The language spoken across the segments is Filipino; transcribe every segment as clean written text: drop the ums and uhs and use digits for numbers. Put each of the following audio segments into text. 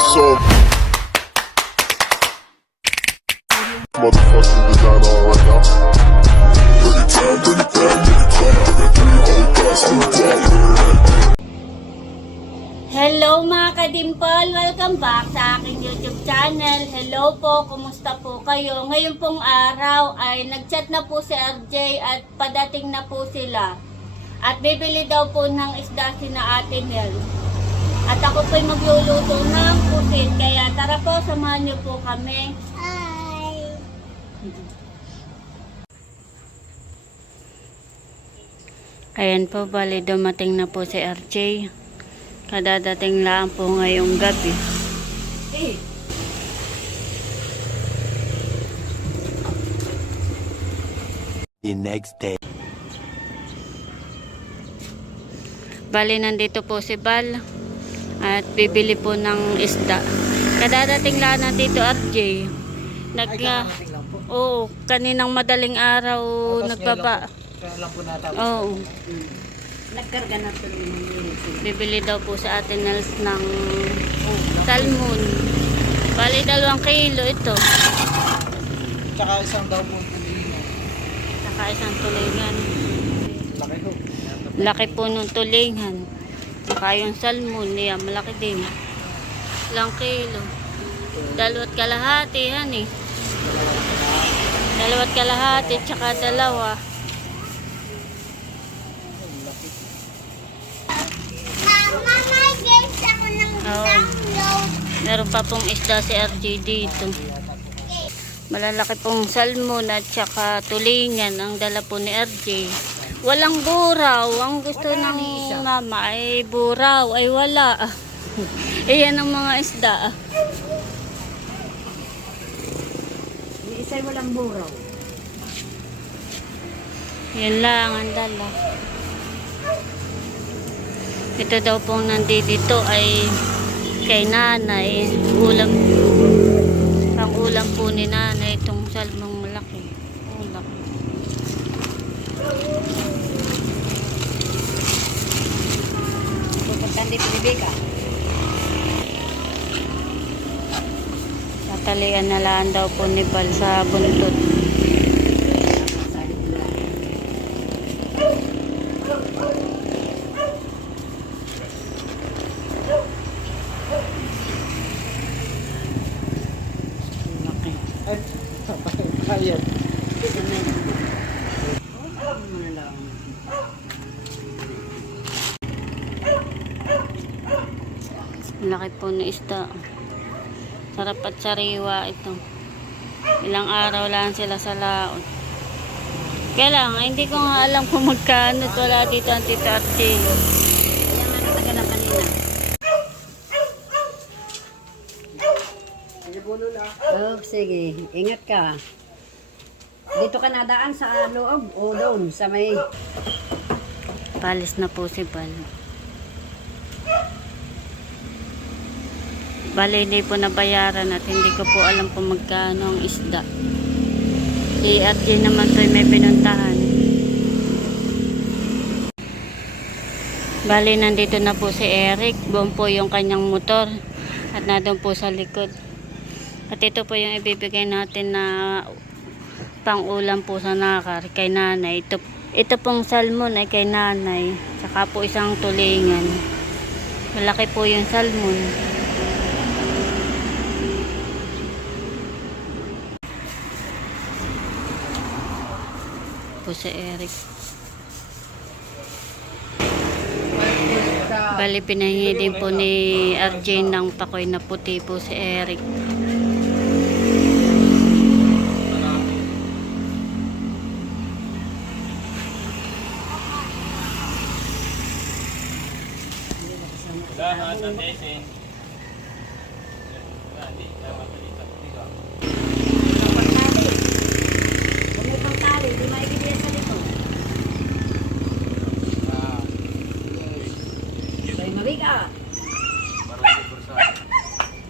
So motherfucking designer right now. Anytime, Hello mga kadimpol! Welcome back sa aking YouTube channel. Hello po, kumusta po kayo? Ngayon pong araw ay nagchat na po si RJ at padating na po sila. At bibili daw po ng isda si na Ate Mel. At ako po'y magluluto ng pusit. Kaya tara po, samahan niyo po kami. Hi! Ayan po, bali dumating na po si RJ. Kadadating lang po ngayong gabi. The next day. Bali, nandito po si Bal at bibili po ng isda. Kadadating lang na dito RJ. Oo, kaninang madaling araw nagbaba. Oo. Nagkarga na tuloy. Bibili daw po sa atin Nels ng salmon. Bali 2 kilo ito. Tsaka isang daw po tulingan. Saka isang tulingan. Laki ho. Laki po nung tulingan. Saka yung salmon niya, malaki din. 2 kilo. 2 kalahati yan eh. 2 kalahati tsaka 2. Meron pa pong isda si RJ dito. Malalaki pong salmon at saka tulingan ang dala po ni RJ. Walang buraw. Ang gusto ng mama ay buraw. Ay wala. Ayan ang mga isda. Isa'y walang buraw. Yan lang ang dala. Ito daw pong nandito ay kay nanay. Pang ulam po ni nanay itong salmong malaki. Ulam. Pupuntan dito ni Beka. Tatalian na lang daw po ni Bal sa buntot. Ayan. Laki po ng isda. Sarap at sariwa ito. Ilang araw lang sila sa laot. Kaya lang, hindi ko nga alam kung magkano. Wala dito ang Tito Archie. Kaya nga nataga na kanina. Oh, sige. Ingat ka. Dito ka nadaan sa loob o doon sa may... Palis na po si Bal. Bale, hindi po nabayaran at hindi ko po alam kung magkano ang isda. Si Archie naman po may pinuntahan. Bale, nandito na po si Eric. Buong po yung kanyang motor. At nandun po sa likod. At ito po yung ibibigay natin na pang-ulam po sa nakar kay nanay. Ito pong salmon ay kay nanay. Saka po isang tulingan. Malaki po yung salmon. Po si Eric. Bali, pinahingi din po ni RJ ng pakoy na puti po si Eric. Kung may pangtali, di maigibigay sa likod. Sa'yo mabigat.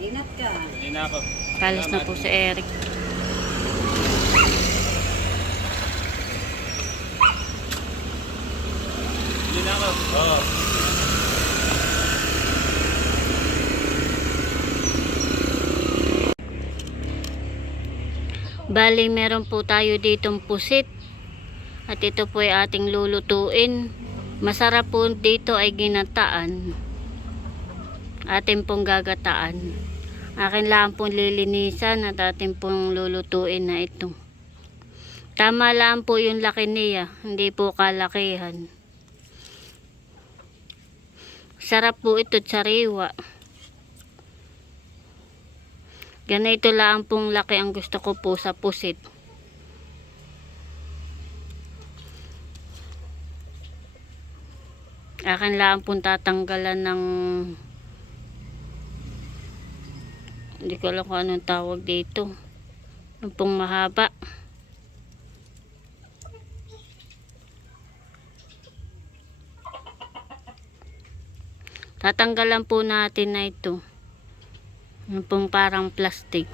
Ingat ka. Palis na po si Eric. Hindi na ako. Oo. Bali, meron po tayo ditong pusit. At ito po ay ating lulutuin. Masarap po dito ay ginataan. Atin pong gagataan. Akin lang pong lilinisan at atin pong lulutuin na ito. Tama lang po yung laki niya. Hindi po kalakihan. Sarap po ito sariwa. Ganito lang pong laki ang gusto ko po sa pusit. Akin lang pong tatanggalan ng, hindi ko alam kung anong tawag dito, yung pong mahaba. Tatanggalan po natin na ito, yung pong parang plastic,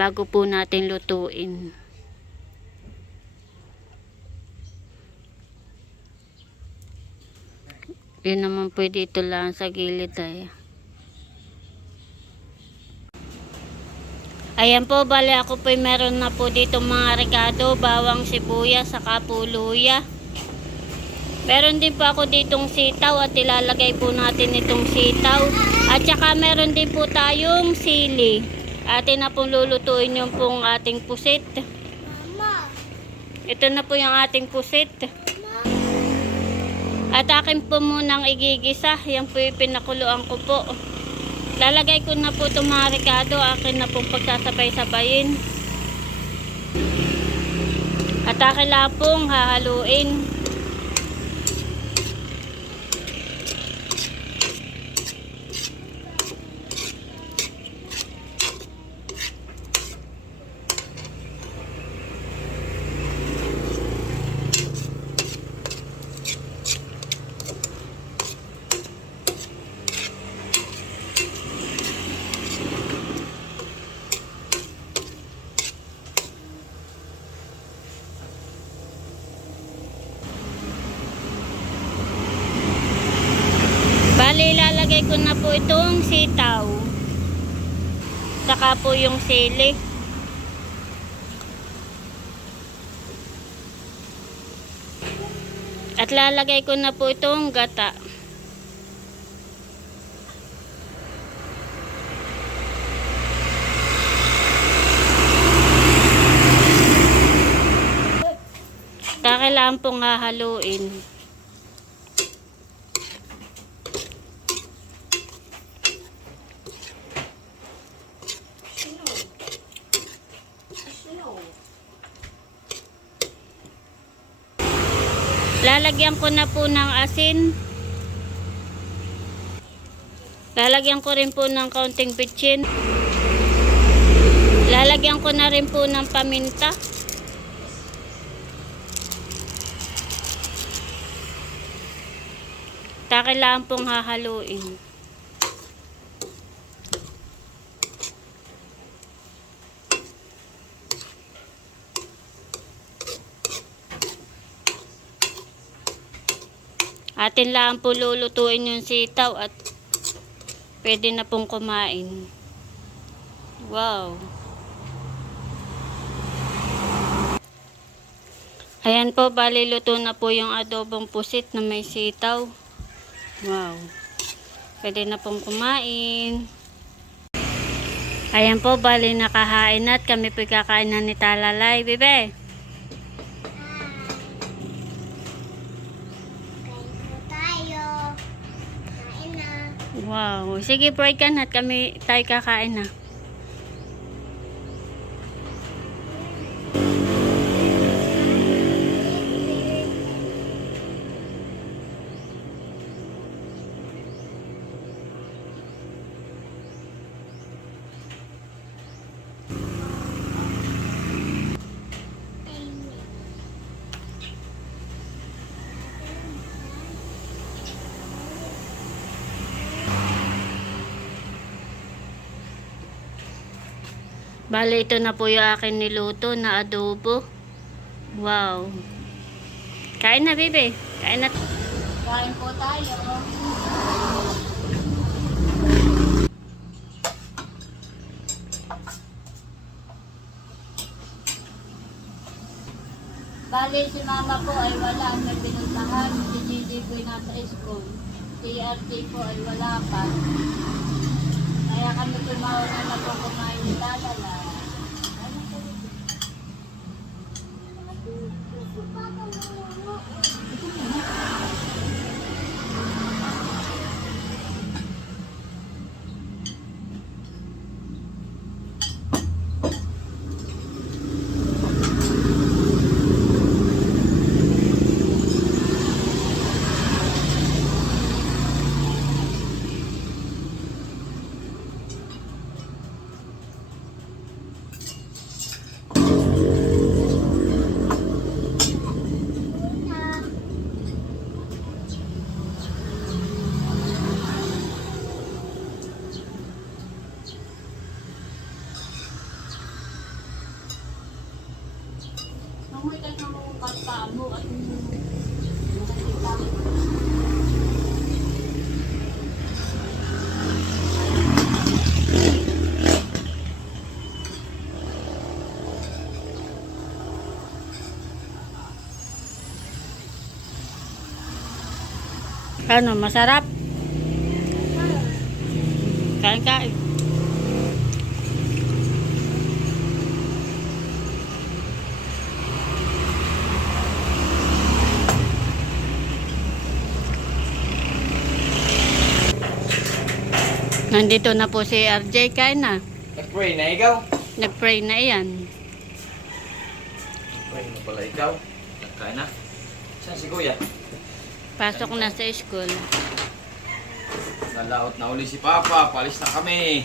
bago po natin lutuin. Yun naman pwede ito lang sa gilid ay. Ayan po, bali ako po meron na po dito mga rekado, bawang, sibuyas, saka po luya. Meron din po ako ditong sitaw at ilalagay po natin itong sitaw. At saka meron din po tayong sili. Atin na pong lulutuin yung pong ating pusit. Mama, Ito na po yung ating pusit. At akin po munang igigisa. Yan po yung pinakuluan ko po. Lalagay ko na po itong mga rekado. Akin na po pagsasabay-sabayin. At akin lang pong hahaluin. Bali, ilalagay ko na po itong sitaw. Saka po yung sili. At lalagay ko na po itong gata. Kailangan pong hahaluin. Lalagyan ko na po ng asin. Lalagyan ko rin po ng kaunting bitchin. Lalagyan ko na rin po ng paminta. Kailangan pong hahaluin. Atin lang po lulutuin yung sitaw at pwede na pong kumain. Wow! Ayan po, bali luto na po yung adobong pusit na may sitaw. Wow! Pwede na pong kumain. Ayan po, bali nakahain na at kami po kakain na ni Talalay. Bebe! tayo. Kain na. Wow! Sige, pray ka na at kami tayo kakain na. Bale, ito na po yung akin niluto na adobo. Wow. Kain na, bebe. Kain na. Kain po tayo. Bali, si mama po ay wala. May pinuntahan. Si Gigi po na preschool. Si RJ po ay wala pa. Kaya kami tumauna na po kumain ni Lalala. Mamoy ka ng mga pagpamo at ano, masarap? Kain-kain. Nandito na po si RJ, kain na. Nag-pray na ikaw? Nag-pray na yan. Pray na pala ikaw. Nagkain na. Saan si Kuya? Pasok na sa school. Nalaot na uli si Papa. Palis na kami.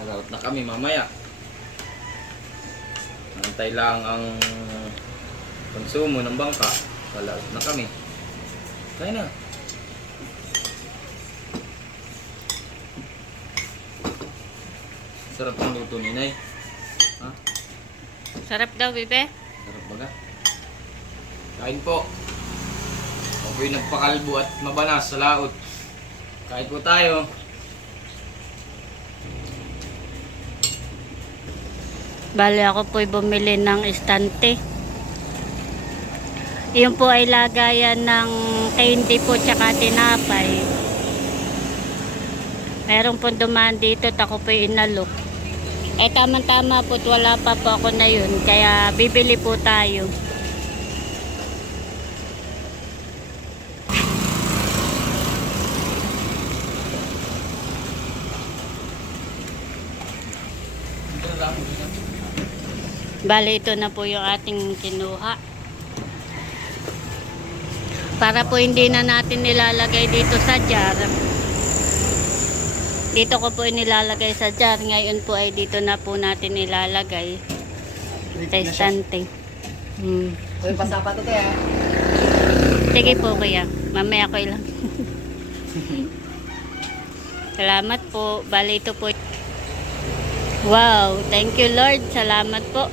Nalaot na kami mamaya. Nantay lang ang konsumo ng bangka. Nalaot na kami. Kain na. Sarap ng luto ni Nay. Ha? Sarap daw, bebe. Sarap baga. Kain po. Ako'y nagpakalbo at mabanas sa laot. Kain po tayo. Bali ako po'y bumili ng estante. Yun po ay lagayan ng candy po tsaka tinapay. Meron po dumaan dito at ako po'y inalok. Eh tama-tama po wala pa po ako na yun. Kaya bibili po tayo. Bali, ito na po yung ating kinuha. Para po hindi na natin nilalagay dito sa jar. Dito ko po nilalagay sa jar. Ngayon po ay dito na po natin nilalagay. Sa estante. Uy, pasapato kaya. Sige po kuya. Mamaya ko ilang. Salamat po. Bali, ito po. Wow. Thank you Lord. Salamat po.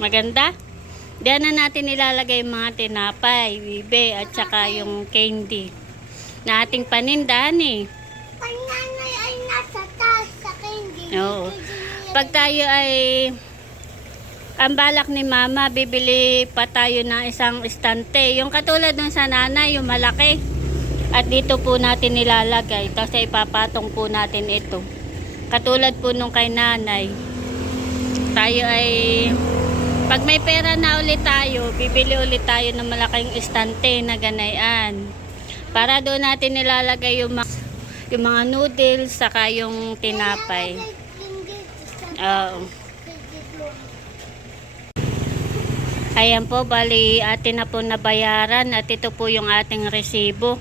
Maganda? Diyan na natin ilalagay yung mga tinapay, bibe, at saka yung candy na ating panindahan eh. Pananay ay nasa taas sa candy. Oo. Pag tayo ay ang balak ni mama, bibili pa tayo ng isang estante. Yung katulad ng sa nanay, yung malaki. At dito po natin ilalagay. Tapos ipapatong po natin ito. Katulad po nung kay nanay. Tayo ay pag may pera na ulit tayo, bibili ulit tayo ng malaking estante na ganayan. Para doon natin nilalagay yung mga noodles, saka yung tinapay. Oo. Ayan po, bali atin na po nabayaran at ito po yung ating resibo.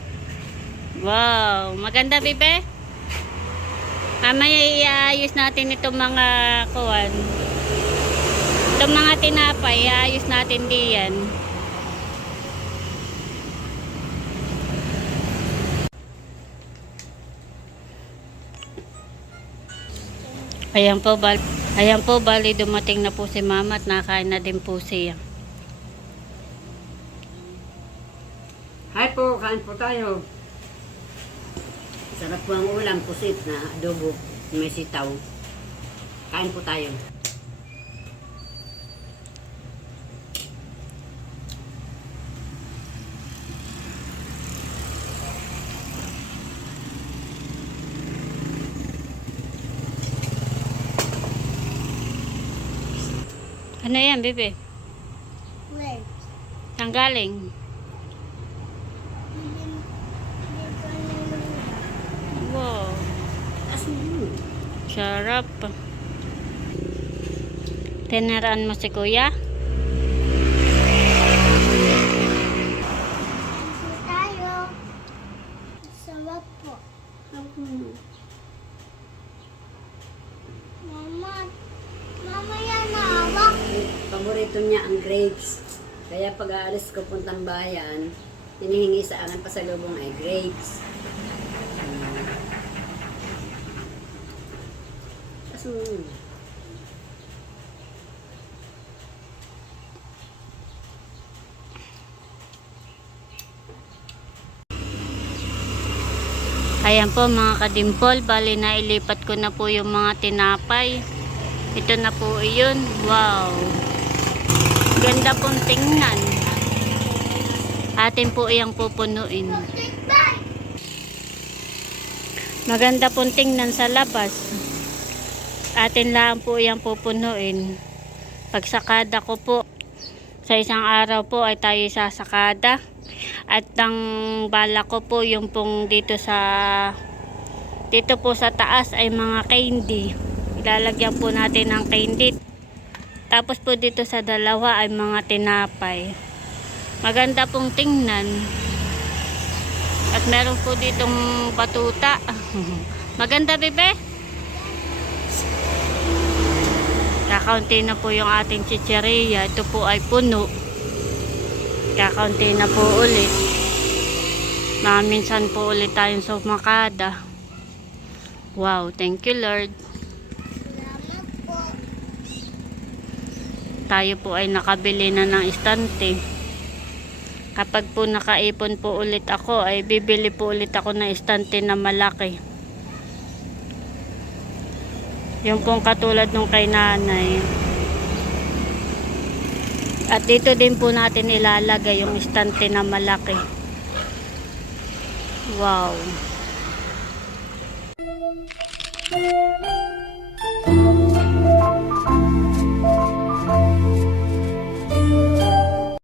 Wow, maganda bibe? Mamaya iayos natin itong mga kuwan. Itong mga tinapay, iayos natin diyan. Ayan po, bali dumating na po si mama at nakain na din po siya. Hi po, kain po tayo. Sarap po ang ulam, pusit na adobo, may sitaw. Kain po tayo. Ano yan, bebe? Wait. Saan galing? Wow. Sarap. Tinaraan mo si kuya? Tayo. Sarap po. Mama. Mama yan hawak. Paborito niya ang grapes. Kaya pag aalis ko puntang bayan, hinihingi sa akin pasalubong ay grapes. Ayan po mga kadimpol, bali na ilipat ko na po yung mga tinapay. Ito na po iyon. Wow. Ganda pong tingnan. Atin po iyang pupunuin. Maganda pong tingnan sa labas. Atin lang po iyang pupunuin. Pagsakada ko po, sa isang araw po ay tayo sasakada. At ang bala ko po yung pong dito po sa taas ay mga candy. Ilalagyan po natin ng candy. Tapos po dito sa dalawa ay mga tinapay. Maganda pong tingnan. At meron po ditong batuta. Maganda, bebe? Kakaunti na po yung ating chicheria. Ito po ay puno. Kakaunti na po ulit. Mga minsan po ulit tayong sumakada. Wow, thank you Lord. Salamat po. Tayo po ay nakabili na ng istante. Kapag po nakaipon po ulit ako, ay bibili po ulit ako ng istante na malaki. Yung pong katulad nung kay nanay. At dito din po natin ilalagay yung istante na malaki. Wow.